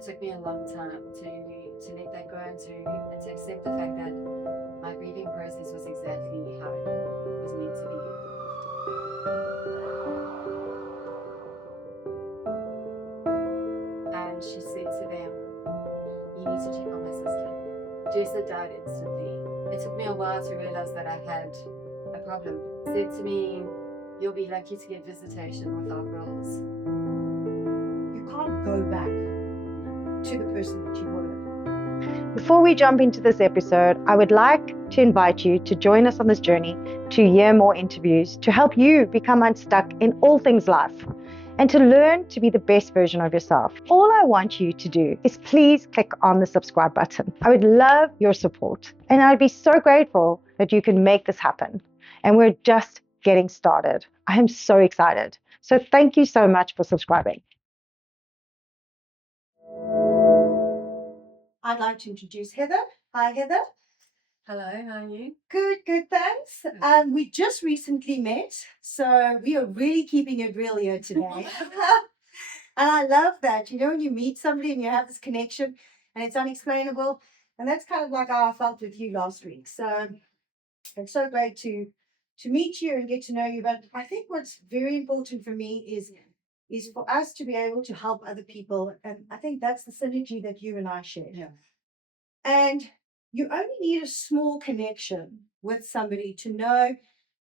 it took me a long time to let that go and to accept the fact that my grieving process was exactly how it was meant to be. And she said to them, "You need to check on my sister." Jessa died instantly. It took me a while to realize that I had a problem. Said to me, "You'll be lucky to get visitation with our girls." You can't go back to the person that you were. Before we jump into this episode, I would like to invite you to join us on this journey to hear more interviews to help you become unstuck in all things life and to learn to be the best version of yourself. All I want you to do is please click on the subscribe button. I would love your support and I'd be so grateful that you can make this happen. And we're just getting started. I am so excited. So thank you so much for subscribing. I'd like to introduce Heather. Hi, Heather. Hello, how are you? Good, thanks. We just recently met, so we are really keeping it real here today. And I love that, when you meet somebody and you have this connection and it's unexplainable. And that's kind of like how I felt with you last week. So it's so great to meet you and get to know you. But I think what's very important for me is for us to be able to help other people. And I think that's the synergy that you and I share. Yeah. And you only need a small connection with somebody to know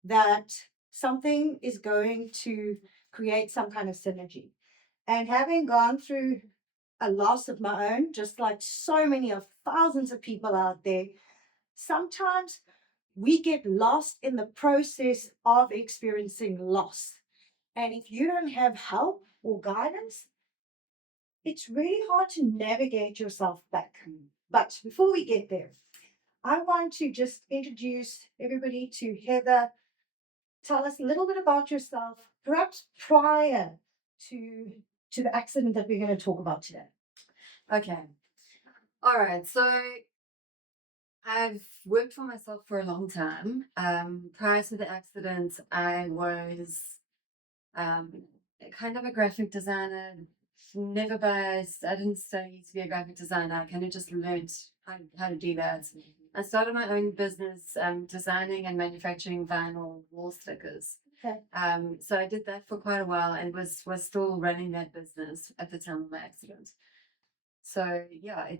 that something is going to create some kind of synergy. And having gone through a loss of my own, just like so many of thousands of people out there, sometimes we get lost in the process of experiencing loss. And if you don't have help or guidance, it's really hard to navigate yourself back. But before we get there, I want to just introduce everybody to Heather. Tell us a little bit about yourself, perhaps prior to the accident that we're going to talk about today. Okay. All right. So I've worked for myself for a long time. Prior to the accident, I was kind of a graphic designer. Never I didn't study to be a graphic designer. I kind of just learned how to do that. I started my own business, designing and manufacturing vinyl wall stickers. Okay. So I did that for quite a while and was still running that business at the time of my accident. So yeah, I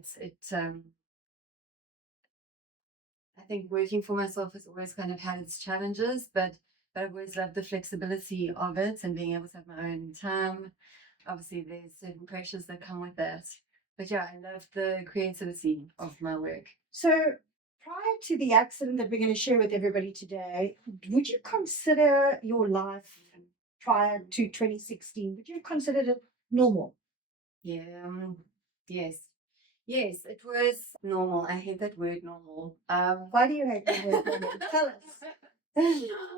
think working for myself has always kind of had its challenges, but I've always loved the flexibility of it and being able to have my own time. Obviously, there's certain pressures that come with that. But yeah, I love the creativity of my work. So, prior to the accident that we're going to share with everybody today, would you consider your life prior to 2016? Would you consider it normal? Yeah, yes. Yes, it was normal. I hate that word normal. Why do you hate the word normal? Tell us.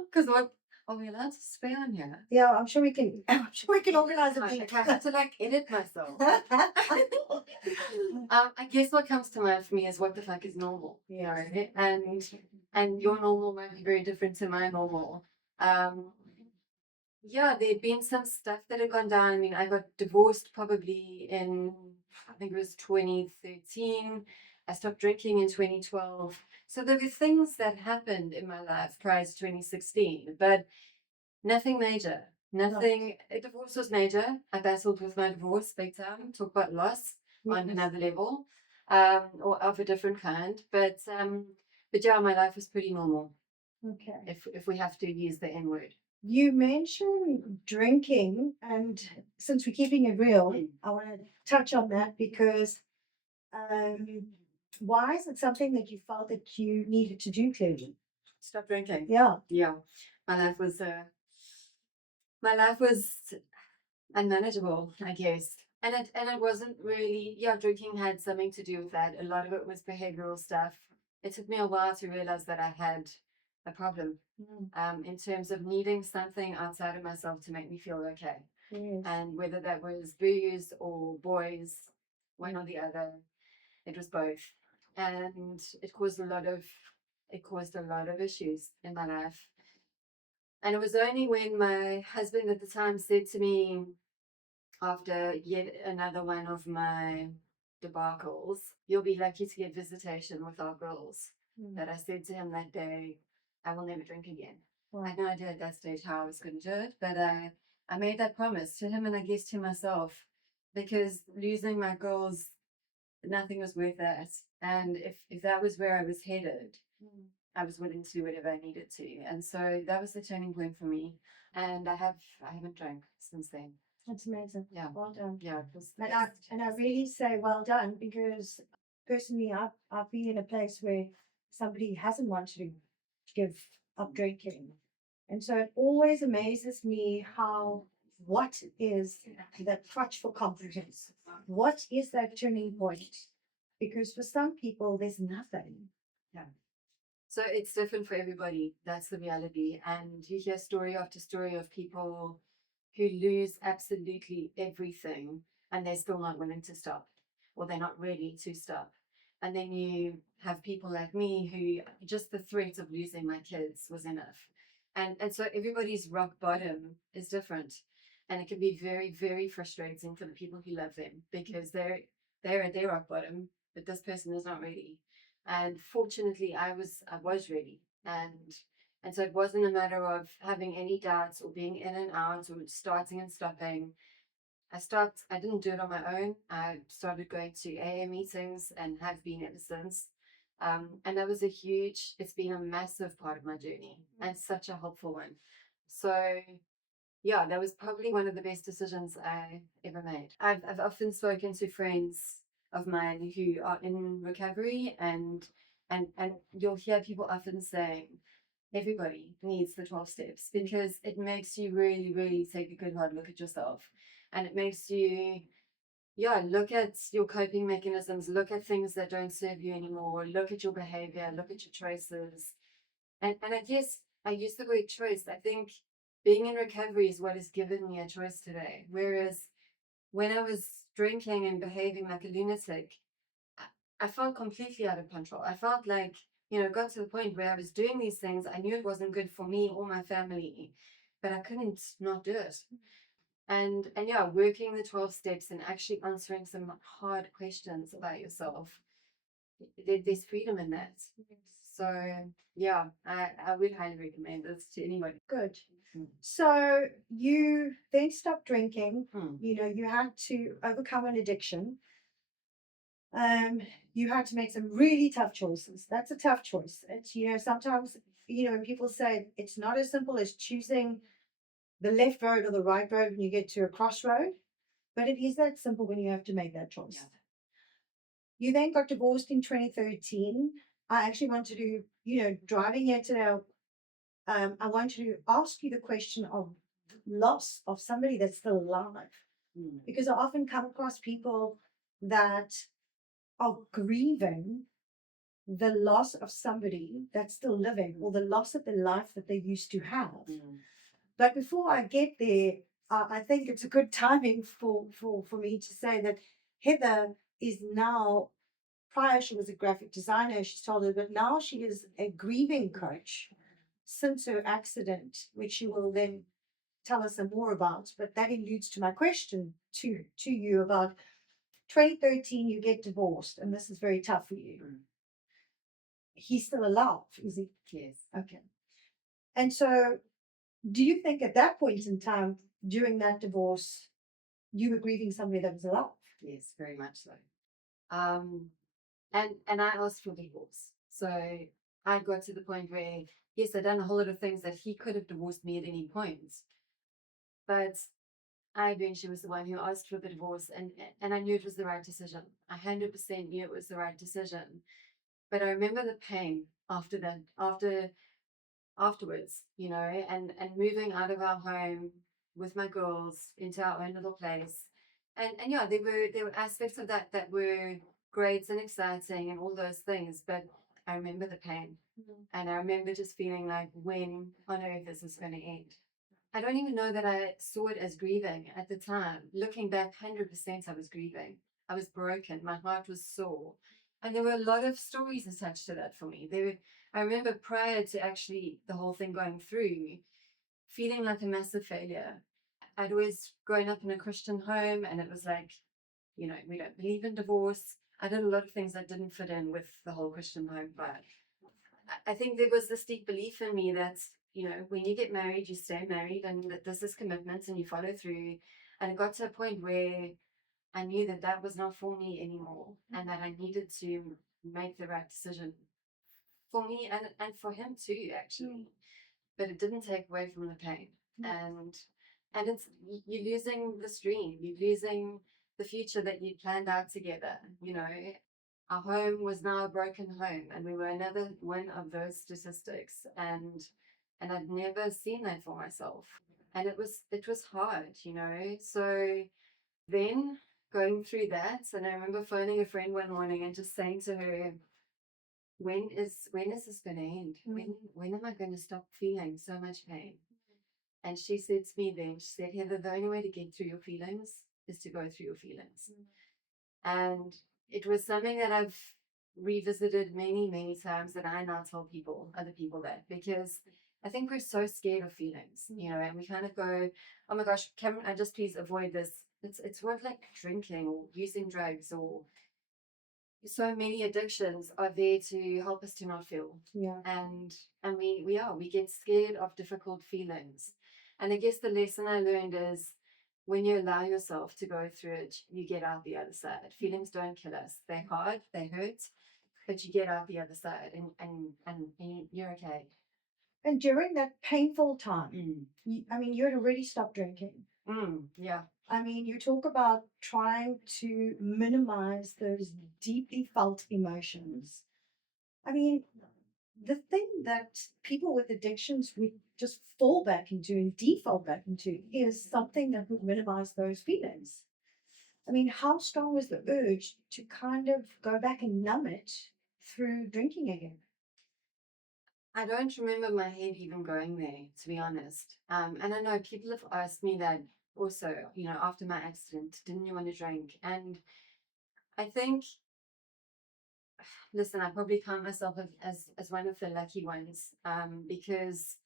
Because what are we allowed to swear on here? Yeah, I'm sure we can. I'm sure we can organize a I week. have to edit myself. I guess what comes to mind for me is what the fuck is normal, right? And your normal might be very different to my normal. Yeah, there'd been some stuff that had gone down. I mean, I got divorced probably in, I think it was 2013. I stopped drinking in 2012. So there were things that happened in my life prior to 2016, but nothing major. Nothing. A divorce was major. I battled with my divorce big time. Talk about loss on another level, or of a different kind. But yeah, my life was pretty normal. Okay. If we have to use the N word. You mentioned drinking, and since we're keeping it real, I want to touch on that because why is it something that you felt that you needed to do, clearly? Stop drinking. Yeah. Yeah. My life was my life was unmanageable, I guess. And it wasn't really, yeah, drinking had something to do with that. A lot of it was behavioral stuff. It took me a while to realize that I had a problem in terms of needing something outside of myself to make me feel okay. Yes. And whether that was booze or boys, one or the other, it was both. And it caused a lot of issues in my life. And it was only when my husband at the time said to me, after yet another one of my debacles, you'll be lucky to get visitation with our girls. That I said to him that day, I will never drink again. I had no idea at that stage how I was going to do it, but I made that promise to him and I guess to myself, because losing my girls, nothing was worth that. And if that was where I was headed, I was willing to do whatever I needed to. And so that was the turning point for me. And I haven't drank since then. That's amazing. Yeah. Well done. Yeah. It was the And I best. really say well done, because personally I've been in a place where somebody hasn't wanted to give up drinking. And so it always amazes me what is that crutch for confidence? What is that turning point? Because for some people there's nothing. Yeah. So it's different for everybody. That's the reality. And you hear story after story of people who lose absolutely everything and they're still not willing to stop, or they're not ready to stop. And then you have people like me who just the threat of losing my kids was enough. And so everybody's rock bottom is different. And it can be very, very frustrating for the people who love them, because they're at their rock bottom, but this person is not ready. And fortunately I was ready. And so it wasn't a matter of having any doubts or being in and out or starting and stopping. I didn't do it on my own. I started going to AA meetings and have been ever since. And that was it's been a massive part of my journey and such a helpful one. So yeah, that was probably one of the best decisions I ever made. I've often spoken to friends of mine who are in recovery, and you'll hear people often saying everybody needs the 12 steps, because it makes you really, really take a good hard look at yourself. And it makes you, yeah, look at your coping mechanisms, look at things that don't serve you anymore, look at your behavior, look at your choices. And I guess I use the word choice. I think being in recovery is what has given me a choice today. Whereas when I was drinking and behaving like a lunatic, I felt completely out of control. I felt like, got to the point where I was doing these things. I knew it wasn't good for me or my family, but I couldn't not do it. And yeah, working the 12 steps and actually answering some hard questions about yourself, there's freedom in that. So yeah, I would highly recommend this to anybody. Good. Mm. So you then stopped drinking. Mm. You had to overcome an addiction. You had to make some really tough choices. That's a tough choice. It's, sometimes, when people say it's not as simple as choosing the left road or the right road when you get to a crossroad, but it is that simple when you have to make that choice. Yeah. You then got divorced in 2013. I actually wanted to, driving here today, I wanted to ask you the question of loss of somebody that's still alive. Mm. Because I often come across people that are grieving the loss of somebody that's still living, or the loss of the life that they used to have. Mm. But before I get there, I think it's a good timing for me to say that Heather is now, prior she was a graphic designer, she's told her, but now she is a grieving coach since her accident, which she will then tell us some more about. But that alludes to my question to you about 2013, you get divorced, and this is very tough for you. Mm. He's still alive, is he? Yes. Okay. And so, do you think at that point in time, during that divorce, you were grieving somebody that was alive? Yes, very much so. And I asked for divorce. So I got to the point where, yes, I'd done a whole lot of things that he could have divorced me at any point. But I eventually was the one who asked for the divorce, and I knew it was the right decision. I 100% knew it was the right decision. But I remember the pain after that, afterwards, and moving out of our home with my girls into our own little place. And yeah, there were aspects of that that were great and exciting and all those things, but I remember the pain. Mm-hmm. And I remember just feeling like, when on earth is this going to end? I don't even know that I saw it as grieving at the time. Looking back, 100% I was grieving. I was broken. My heart was sore. And there were a lot of stories attached to that for me. I remember prior to actually the whole thing going through, feeling like a massive failure. I'd always grown up in a Christian home, and it was like, you know, we don't believe in divorce. I did a lot of things that didn't fit in with the whole Christian home, but I think there was this deep belief in me that, you know, when you get married, you stay married, and that there's this commitment and you follow through. And it got to a point where I knew that that was not for me anymore, and that I needed to make the right decision for me and for him too, actually. But it didn't take away from the pain. And it's, you're losing this dream, you're losing the future that you planned out together. You know, our home was now a broken home, and we were another one of those statistics. And I'd never seen that for myself, and it was hard, you know. So then going through that, and I remember phoning a friend one morning and just saying to her, when is this going to end? When am I going to stop feeling so much pain? And she said to me then, she said, Heather, the only way to get through your feelings is to go through your feelings. And it was something that I've revisited many, many times, that I now tell other people that, because I think we're so scared of feelings, you know, and we kind of go, oh my gosh, can I just please avoid this? It's worth like drinking or using drugs, or so many addictions are there to help us to not feel. Yeah. And we get scared of difficult feelings. And I guess the lesson I learned is, when you allow yourself to go through it, you get out the other side. Feelings don't kill us. They're hard, they hurt, but you get out the other side, and you're okay. And during that painful time, you had already stopped drinking. Yeah. I mean, you talk about trying to minimize those deeply felt emotions. I mean, the thing that people with addictions would just fall back into and default back into is something that would minimize those feelings. I mean, how strong was the urge to kind of go back and numb it through drinking again? I don't remember my head even going there, to be honest. And I know people have asked me that also, you know, after my accident, didn't you want to drink? And I think, listen, I probably count myself as one of the lucky ones, because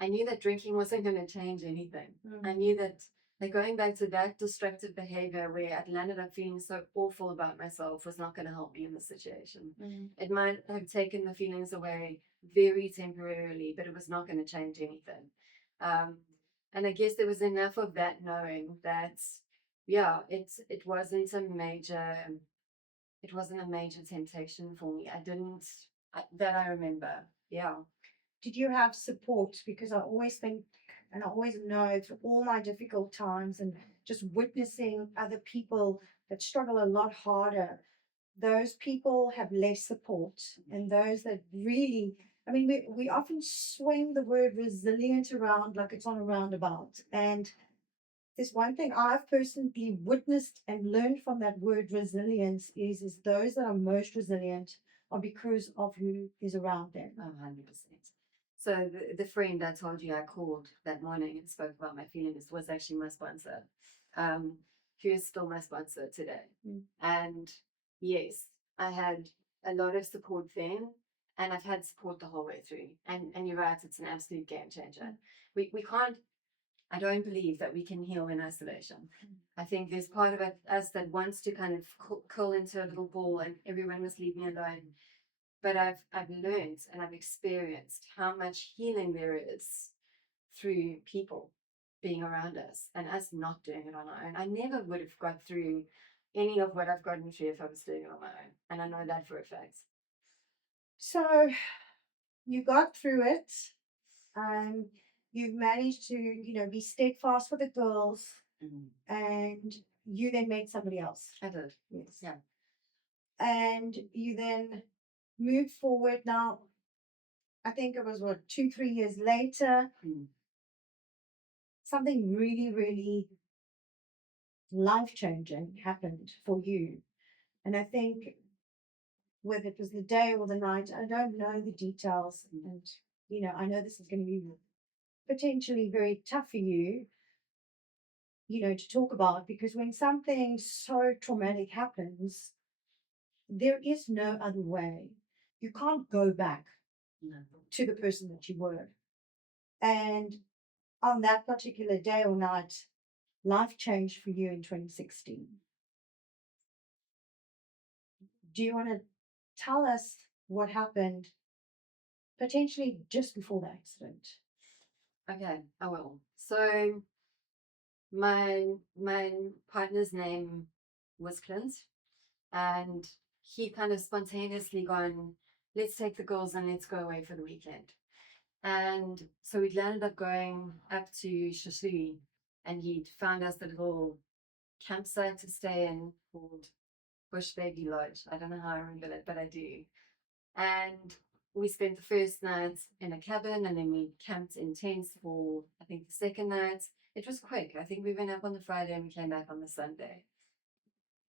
I knew that drinking wasn't going to change anything. I knew that, like, going back to that destructive behavior where I'd landed up feeling so awful about myself was not going to help me in this situation. It might have taken the feelings away very temporarily, but it was not going to change anything. And I guess there was enough of that, knowing that, yeah, it wasn't a major temptation for me. That I remember. Yeah. Did you have support? Because I always think, and I always know through all my difficult times and just witnessing other people that struggle a lot harder, those people have less support. And those that really, I mean, we often swing the word resilient around like it's on a roundabout. And there's one thing I've personally witnessed and learned from that word resilience is those that are most resilient are because of who is around them. 100%. So the friend I told you I called that morning and spoke about my feelings was actually my sponsor, who is still my sponsor today. And yes, I had a lot of support then, and I've had support the whole way through. And you're right, it's an absolute game changer. We can't. I don't believe that we can heal in isolation. I think there's part of us that wants to kind of curl into a little ball and everyone must leave me alone. But I've learned and I've experienced how much healing there is through people being around us and us not doing it on our own. I never would have got through any of what I've gotten through if I was doing it on my own. And I know that for a fact. So you got through it, and you've managed to, be steadfast for the girls, and you then met somebody else. I did. Yes. Yeah. And you then moved forward. Now, I think it was 2-3 years later, something really, really life changing happened for you. And I think whether it was the day or the night, I don't know the details. And, I know this is going to be potentially very tough for you, to talk about, because when something so traumatic happens, there is no other way. You can't go back to the person that you were. And on that particular day or night, life changed for you in 2016. Do you want to tell us what happened potentially just before the accident? Okay, I will. So my partner's name was Clint, and he kind of spontaneously gone, let's take the girls and let's go away for the weekend. And so we landed up going up to Shashui, and he'd found us a little campsite to stay in called Bush Baby Lodge. I don't know how I remember that, but I do. And we spent the first night in a cabin, and then we camped in tents for, I think, the second night. It was quick. I think we went up on the Friday and we came back on the Sunday.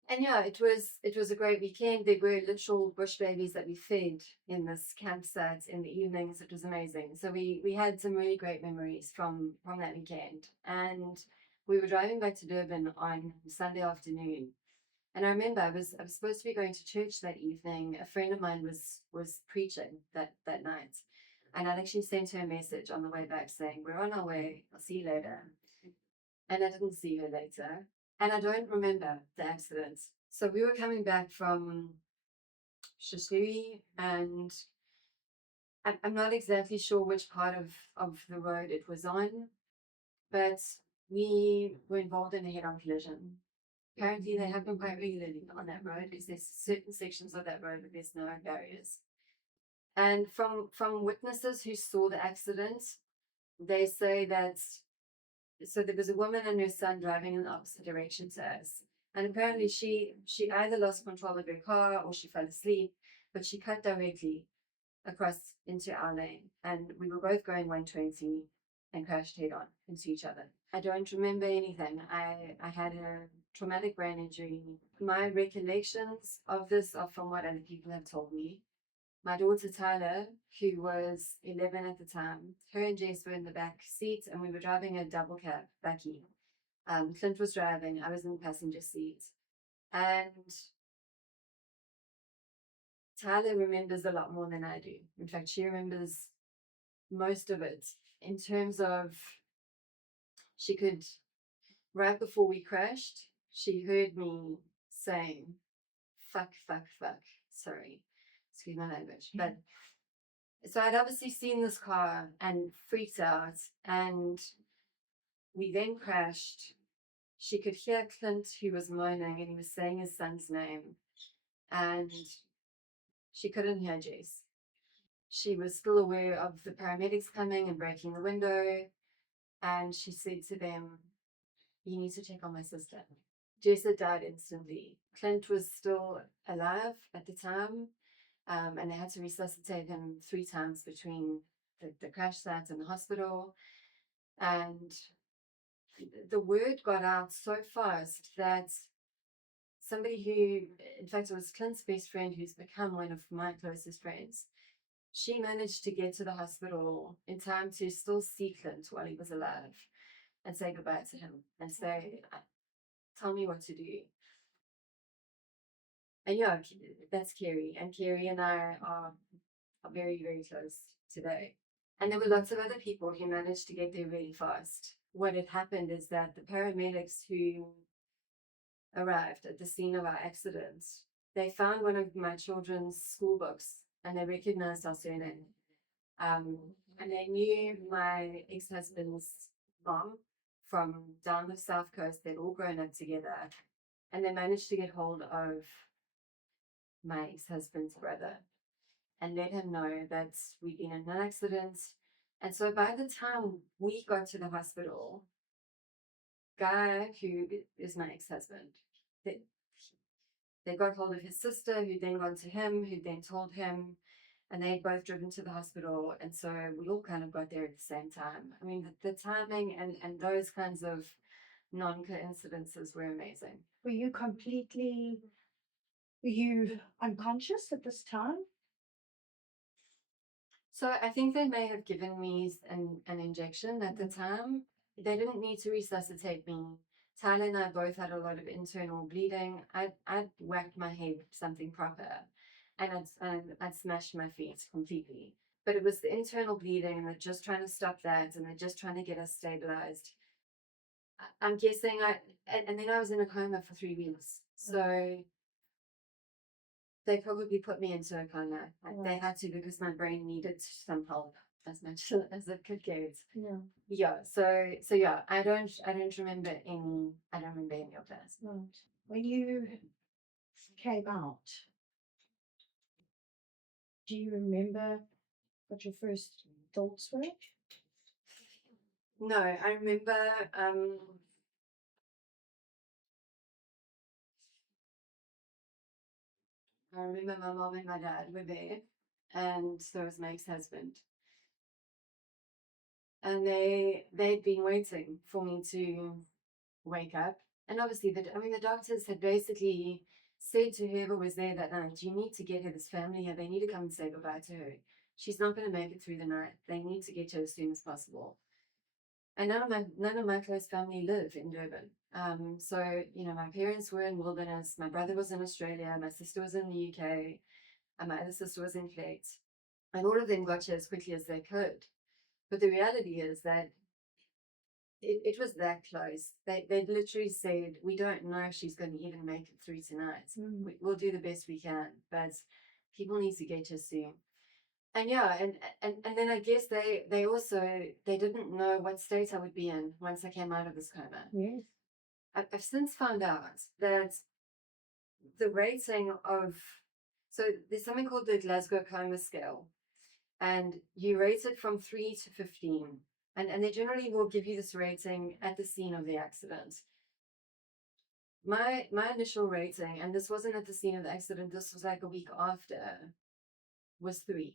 And yeah, it was a great weekend. There were literal bush babies that we fed in this campsite in the evenings. It was amazing. So we had some really great memories from that weekend. And we were driving back to Durban on Sunday afternoon. And I remember I was supposed to be going to church that evening. A friend of mine was preaching that night. And I'd actually sent her a message on the way back saying, we're on our way. I'll see you later. And I didn't see her later. And I don't remember the accident. So we were coming back from Shashui, and I'm not exactly sure which part of the road it was on, but we were involved in a head-on collision. Apparently, they happen quite regularly on that road because there's certain sections of that road where there's no barriers. And from witnesses who saw the accident, they say that so there was a woman and her son driving in the opposite direction to us. And apparently she either lost control of her car or she fell asleep, but she cut directly across into our lane. And we were both going 120 and crashed head on into each other. I don't remember anything. I had a traumatic brain injury. My recollections of this are from what other people have told me. My daughter Tyler, who was 11 at the time, her and Jess were in the back seat, and we were driving a double cab, Becky. Clint was driving, I was in the passenger seat. And Tyler remembers a lot more than I do. In fact, she remembers most of it in terms of she could, right before we crashed, she heard me saying, fuck, fuck, fuck. Sorry, excuse my language. But so I'd obviously seen this car and freaked out, and we then crashed. She could hear Clint, who was moaning, and he was saying his son's name, and she couldn't hear Jess. She was still aware of the paramedics coming and breaking the window, and she said to them, you need to check on my sister. Jess had died instantly. Clint was still alive at the time, and they had to resuscitate him 3 times between the crash site and the hospital. And the word got out so fast that somebody who, in fact, it was Clint's best friend, who's become one of my closest friends, she managed to get to the hospital in time to still see Clint while he was alive and say goodbye to him and say, tell me what to do. And yeah, that's Carrie. And Carrie and I are very, very close today. And there were lots of other people who managed to get there really fast. What had happened is that the paramedics who arrived at the scene of our accident, they found one of my children's school books and they recognized our surname. And they knew my ex-husband's mom from down the south coast. They'd all grown up together. And they managed to get hold of my ex-husband's brother and let him know that we'd been in an accident. And so by the time we got to the hospital, Guy, who is my ex-husband, they got hold of his sister, who then gone to him, who then told him, and they had both driven to the hospital. And so we all kind of got there at the same time. I mean, the timing and those kinds of non-coincidences were amazing. Were you unconscious at this time? So I think they may have given me an injection at the time. They didn't need to resuscitate me. Tyler and I both had a lot of internal bleeding. I'd whacked my head something proper, and I'd smashed my feet completely. But it was the internal bleeding, and they're just trying to stop that, and they're just trying to get us stabilized. I'm guessing and then I was in a coma for 3 weeks. So they probably put me into a coma. They had to because my brain needed some help as much as it could get. Yeah. Yeah. So yeah, I don't remember any of that. Right. When you came out, do you remember what your first thoughts were? No, I remember my mom and my dad were there, and so was my ex-husband. And they'd been waiting for me to wake up. And obviously, the doctors had basically said to whoever was there that night, "You need to get her this family here. They need to come and say goodbye to her. She's not going to make it through the night. They need to get her as soon as possible." And none of my close family live in Durban. So my parents were in Wilderness. My brother was in Australia. My sister was in the UK, and my other sister was in Fleet. And all of them got here as quickly as they could. But the reality is that it was that close. They literally said, "We don't know if she's going to even make it through tonight. We'll do the best we can, but people need to get her soon." And yeah, and then I guess they also they didn't know what state I would be in once I came out of this coma. Yes. I've since found out that the rating of so there's something called the Glasgow Coma Scale, and you rate it from 3 to 15. And they generally will give you this rating at the scene of the accident. My initial rating, and this wasn't at the scene of the accident, this was like a week after, was 3.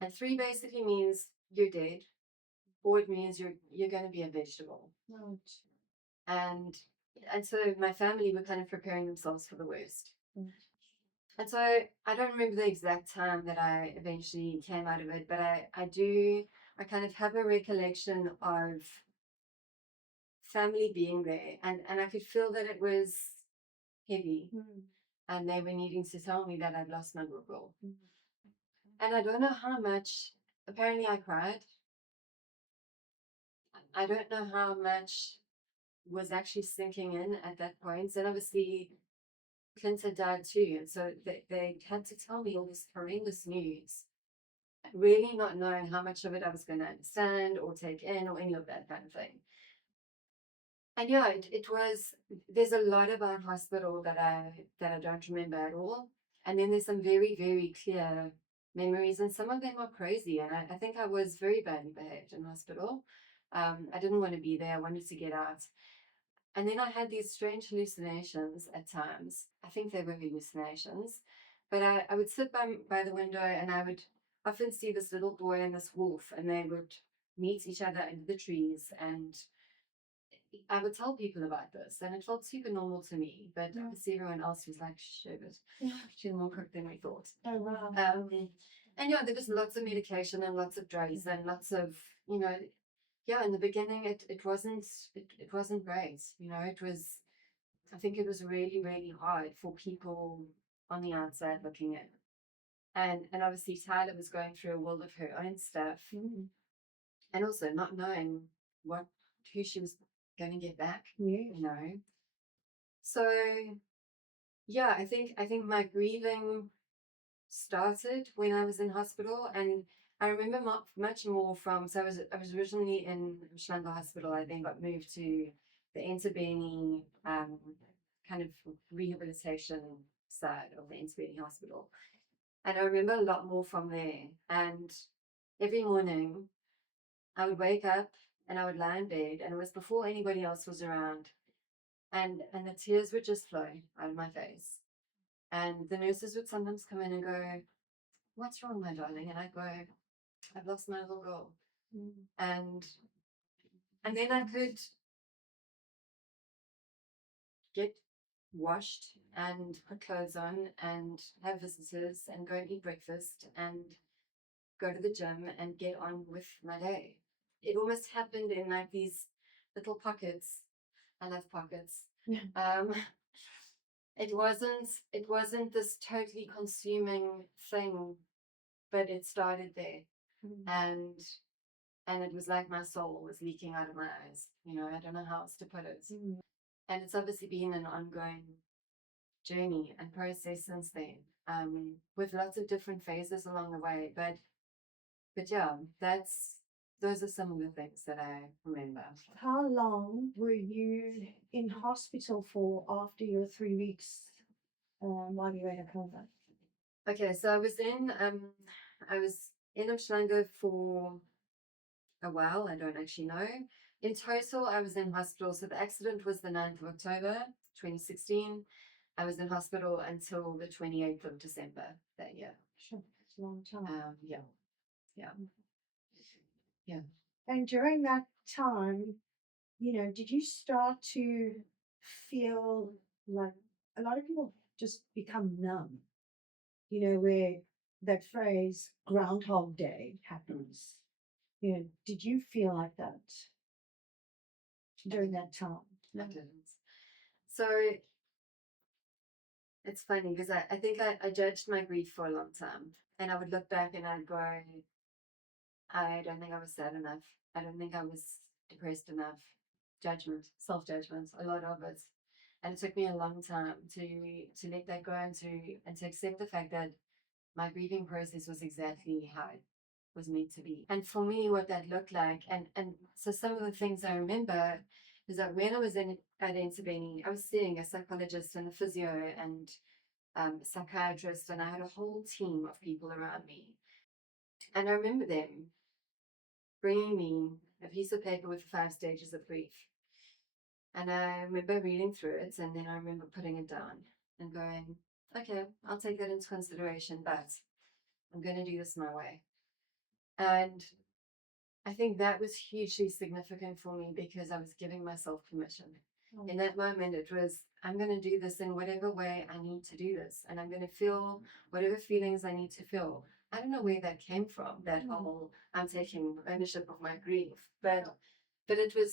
And 3 basically means you're dead, or it means you're going to be a vegetable. Right. And so my family were kind of preparing themselves for the worst. And so I don't remember the exact time that I eventually came out of it, but I kind of have a recollection of family being there, and I could feel that it was heavy, and they were needing to tell me that I'd lost my girl. And I don't know how much, apparently I cried. I don't know how much was actually sinking in at that point. And obviously, Clint had died too. And so they had to tell me all this horrendous news, really not knowing how much of it I was going to understand or take in or any of that kind of thing. And yeah, it was, there's a lot about hospital that I don't remember at all. And then there's some very, very clear memories, and some of them are crazy. And I think I was very badly behaved in hospital. I didn't want to be there. I wanted to get out. And then I had these strange hallucinations at times. I think they were hallucinations. But I would sit by the window, and I would often see this little boy and this wolf, and they would meet each other in the trees. And I would tell people about this, and it felt super normal to me. But obviously, everyone else was like, "Shit, she's more crook than we thought." Oh, wow. And yeah, there was lots of medication and lots of drugs and lots of, yeah, in the beginning it wasn't great. It was, I think it was really, really hard for people on the outside looking in. And obviously Tyler was going through a world of her own stuff, and also not knowing who she was going to get back. So yeah, I think my grieving started when I was in hospital, and I remember much more from. So I was originally in Shlanga Hospital. I then got moved to the Entabeni kind of rehabilitation side of the Entabeni Hospital, and I remember a lot more from there. And every morning, I would wake up and I would lie in bed, and it was before anybody else was around, and the tears would just flow out of my face. And the nurses would sometimes come in and go, "What's wrong, my darling?" And I'd go, "I've lost my little girl." And then I could get washed and put clothes on and have visitors and go and eat breakfast and go to the gym and get on with my day. It almost happened in like these little pockets. I love pockets. It wasn't this totally consuming thing, but it started there. And And it was like my soul was leaking out of my eyes. I don't know how else to put it. And it's obviously been an ongoing journey and process since then, with lots of different phases along the way. But yeah, those are some of the things that I remember. How long were you in hospital for after your 3 weeks while you were in a coma? Okay, so I was in Umhlanga for a while. I don't actually know. In total, I was in hospital. So the accident was the 9th of October, 2016. I was in hospital until the 28th of December that year. Sure, it's a long time. Yeah. And during that time, did you start to feel like a lot of people just become numb? Where that phrase Groundhog Day happens. Did you feel like that during that time? I didn't. So it's funny because I think I judged my grief for a long time. And I would look back and I'd go, I don't think I was sad enough. I don't think I was depressed enough. Judgment, self-judgment, a lot of it. And it took me a long time to let that go and to accept the fact that my grieving process was exactly how it was meant to be. And for me, what that looked like, and so some of the things I remember is that when I was at Ensabeni, I was seeing a psychologist and a physio and a psychiatrist, and I had a whole team of people around me. And I remember them bringing me a piece of paper with the 5 stages of grief. And I remember reading through it, and then I remember putting it down and going, okay, I'll take that into consideration, but I'm going to do this my way. And I think that was hugely significant for me because I was giving myself permission. In that moment, it was, I'm going to do this in whatever way I need to do this. And I'm going to feel whatever feelings I need to feel. I don't know where that came from, that whole, I'm taking ownership of my grief. But it was